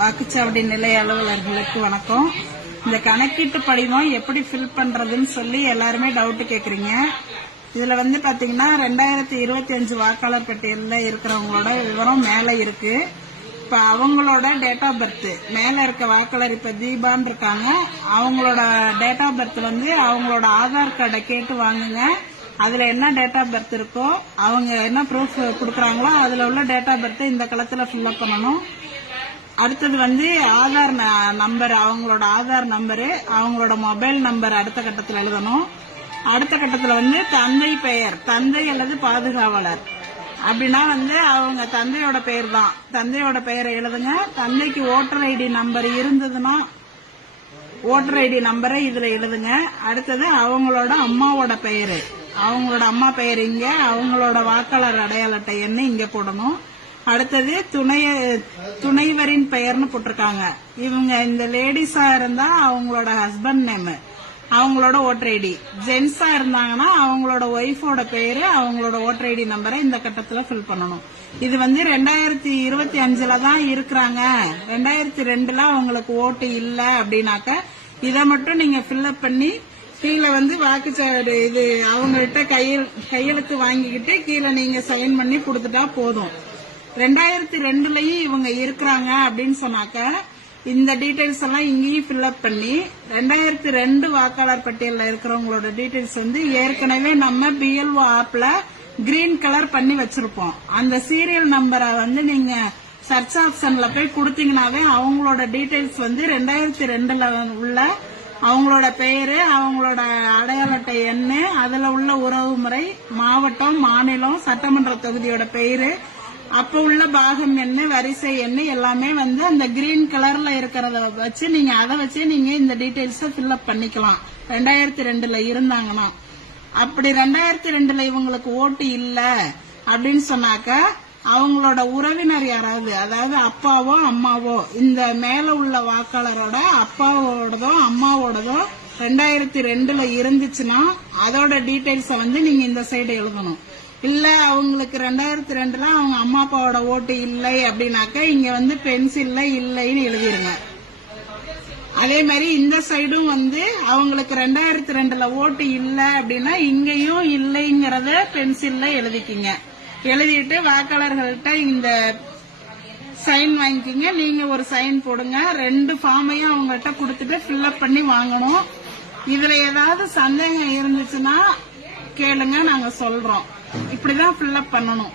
வாக்குச்சாவடி நிலைய அலுவலர்களுக்கு வணக்கம். இந்த கணக்கீட்டு படிவம் எப்படி ஃபில் பண்றதுன்னு சொல்லி எல்லாருமே டவுட் கேக்குறீங்க. இதுல பாத்தீங்கன்னா 2025 வாக்காளர் பட்டியலில் இருக்கிறவங்களோட விவரம் மேல இருக்கு. இப்ப அவங்களோட டேட் ஆஃப் பர்த் மேல இருக்க வாக்காளர் இப்ப தீபான்னு இருக்காங்க. அவங்களோட டேட் ஆஃப் பர்த் அவங்களோட ஆதார் கார்டை கேட்டு வாங்குங்க. அதுல என்ன டேட் ஆஃப் பர்த் இருக்கோ அவங்க என்ன ப்ரூஃப் கொடுக்கறாங்களோ அதுல உள்ள டேட் ஆஃப் பர்த் இந்த களத்துல ஃபில்அப் பண்ணணும். அடுத்தது ஆதார் நம்பர், அவங்களோட ஆதார் நம்பரு, அவங்களோட மொபைல் நம்பர் அடுத்த கட்டத்தில் எழுதணும். அடுத்த கட்டத்தில் தந்தை பெயர், தந்தை அல்லது பாதுகாவலர் அப்படின்னா அவங்க தந்தையோட பெயர் தான். தந்தையோட பெயரை எழுதுங்க. தந்தைக்கு ஓட்டர் ஐடி நம்பர் இருந்ததுன்னா ஓட்டர் ஐடி நம்பரை இதுல எழுதுங்க. அடுத்தது அவங்களோட அம்மாவோட பெயரு, அவங்களோட அம்மா பெயர் இங்க, அவங்களோட வாக்காளர் அடையாள அட்டை எண்ணு இங்க போடணும். அடுத்தது துணைவரின் பெயர்னு போட்டிருக்காங்க. இவங்க இந்த லேடிஸா இருந்தா அவங்களோட ஹஸ்பண்ட் நேம், அவங்களோட ஓட்டர் ஐடி. ஜென்ஸா இருந்தாங்கன்னா அவங்களோட ஒய்ஃபோட பெயரு, அவங்களோட ஓட்டர் ஐடி நம்பரை இந்த கட்டத்துல ஃபில் பண்ணணும். இது 2025 தான் இருக்கிறாங்க. 2002 அவங்களுக்கு ஓட்டு இல்ல அப்படின்னாக்க இதை மட்டும் நீங்க ஃபில்அப் பண்ணி கீழே வாக்குச்சாவடி இது அவங்ககிட்ட கையெழுத்து வாங்கிக்கிட்டு கீழே நீங்க சைன் பண்ணி கொடுத்துட்டா போதும். 2002லயும் இவங்க இருக்கிறாங்க அப்படின்னு சொன்னாக்க இந்த டீடைல்ஸ் எல்லாம் இங்கேயும் ஃபில்அப் பண்ணி 2002 வாக்காளர் பட்டியலில் இருக்கிறவங்களோட டீடைல்ஸ் ஏற்கனவே நம்ம பிஎல்ஓ ஆப்ல கிரீன் கலர் பண்ணி வச்சிருப்போம். அந்த சீரியல் நம்பரை நீங்க சர்ச் ஆப்ஷன்ல போய் கொடுத்தீங்கன்னாவே அவங்களோட டீடைல்ஸ் 2002ல உள்ள அவங்களோட பெயரு, அவங்களோட அடையாள அட்டை எண்ணு, அதுல உள்ள உறவு முறை, மாவட்டம், மாநிலம், சட்டமன்ற தொகுதியோட பெயரு, அப்ப உள்ள பாகம் எண்ணு, வரிசை எண்ணு எல்லாமே அந்த கிரீன் கலர்ல இருக்கிறத வச்சு நீங்க அதை வச்சு நீங்க இந்த டீடைல்ஸ் ஃபில்அப் பண்ணிக்கலாம். 2002ல இருந்தாங்கன்னா. அப்படி 2002ல இவங்களுக்கு ஓட்டு இல்ல அப்படின்னு சொன்னாக்க அவங்களோட உறவினர் யாராவது, அதாவது அப்பாவோ அம்மாவோ, இந்த மேல உள்ள வாக்காளரோட அப்பாவோடதோ அம்மாவோடதோ 2002ல இருந்துச்சுன்னா அதோட டீடைல்ஸ நீங்க இந்த சைடு எழுதணும். இல்ல அவங்களுக்கு 2002ல அவங்க அம்மா அப்பாவோட ஓட்டு இல்லை அப்படின்னாக்க இங்க பென்சில்ல இல்லைன்னு எழுதிருங்க. அதே மாதிரி இந்த சைடும் அவங்களுக்கு 2002ல ஓட்டு இல்ல அப்படின்னா இங்கேயும் இல்லைங்கிறத பென்சில்ல எழுதிக்கிங்க. எழுதிட்டு வாக்காளர்கள்ட்ட இந்த சைன் வாங்கிக்கிங்க. நீங்க ஒரு சைன் போடுங்க. 2 ஃபார்மையும் அவங்கள்ட்ட கொடுத்துட்டு ஃபில்அப் பண்ணி வாங்கணும். இதுல ஏதாவது சந்தேகம் இருந்துச்சுன்னா கேளுங்க, நாங்க சொல்றோம். இப்படிதான் ஃபில்அப் பண்ணணும்.